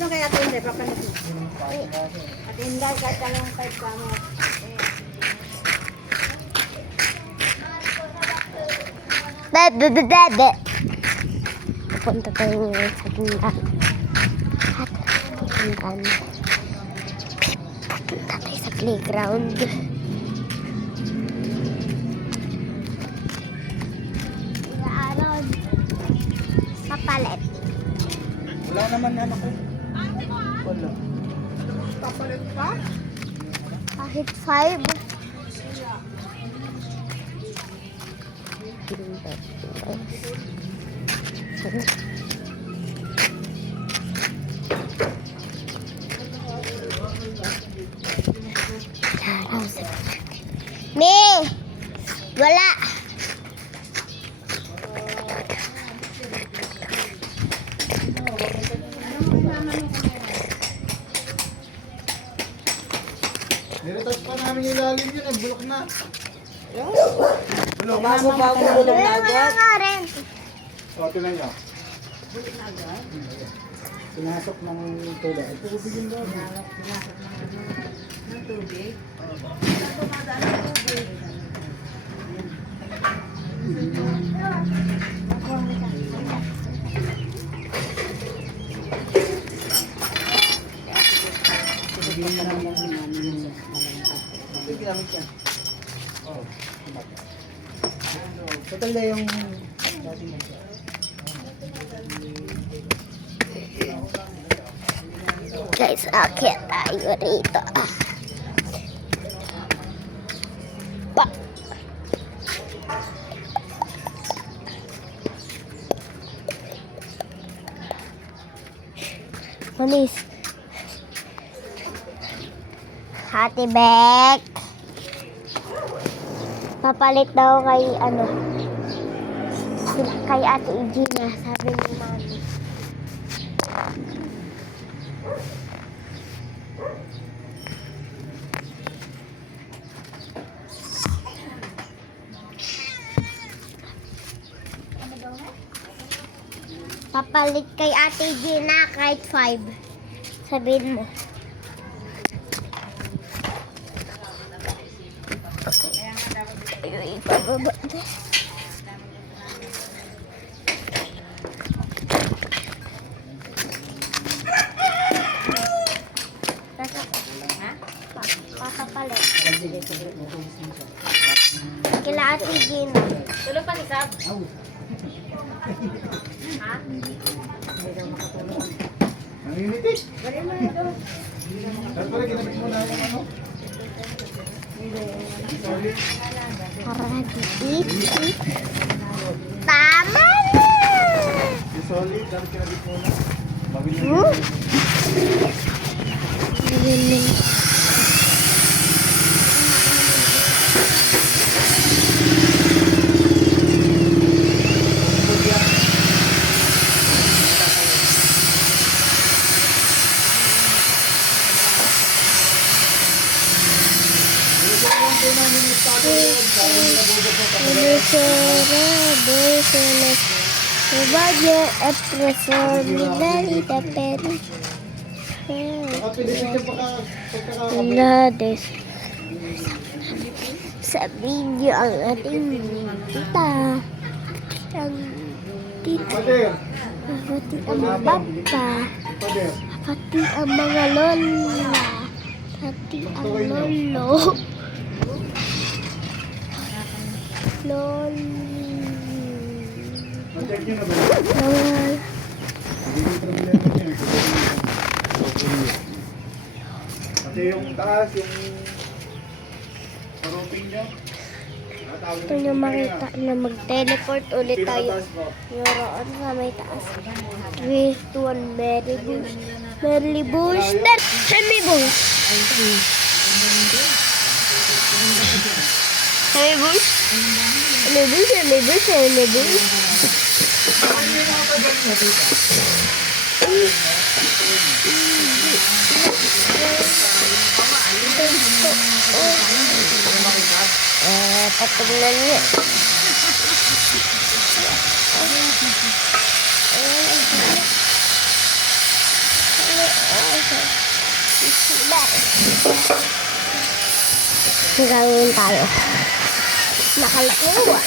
Ano kaya ito hindi? Papalit mo. At hindi kahit talong kahit ka mo. Bebe. Pupunta tayo ngayon sa tindahan. Pupunta tayo sa playground. Aaron. Papalit. Wala naman yan ako. Wala. Papalit pa? Kahit 5. Me! Wala! Niretas pa namin ilalim yun, nagbulok na. Bulok. Bago bulong na Wala agad. nga rin. O, tinan nyo. Pinasok ng tula. Ito, bigyan daw. Ng tubig. Ginamit yan. Oo. Total na yung dating mo. Guys, akit tayo rito. Pa. Manis. Hati Bek. Papalit daw kay kay Ate Igina, sabi ni Mami. Papalit kay Ate Gina kahit 5. Sabihin mo. Ay, pababa. Papapalit. Kila Ate Gina. Tulog pa ni Sab. Ha? Nangingitik. Gawin mo ito. Tapos pala, ginamit mo na yung ano. Solid. Karagit. Tama na! Yung solid, tapos kinabit mo na. Mabili Hmm? Sebagai expresor dari Peri. Nakapilitin ka pagkakakabit. Nades. Sa video ang ating tita. Ang tita. Pader. Pati ang papa. Pader. Pati ang mga lola. Pati ang lolo. Na-check nyo na ba? Lol. Hindi yung problema niya. Kasi yung taas, yung roofing nyo. Ito nyo makita na mag-teleport ulit tayo. Yoroon sa may taas. 3, 2, 1, Merry Bush. Merry Bush. Merry Bush. Merry Bush. Merry Bush. Merry Bush. Merry Bush. Patignan niya. Best. Magagawin tayo. Nakalakiwa.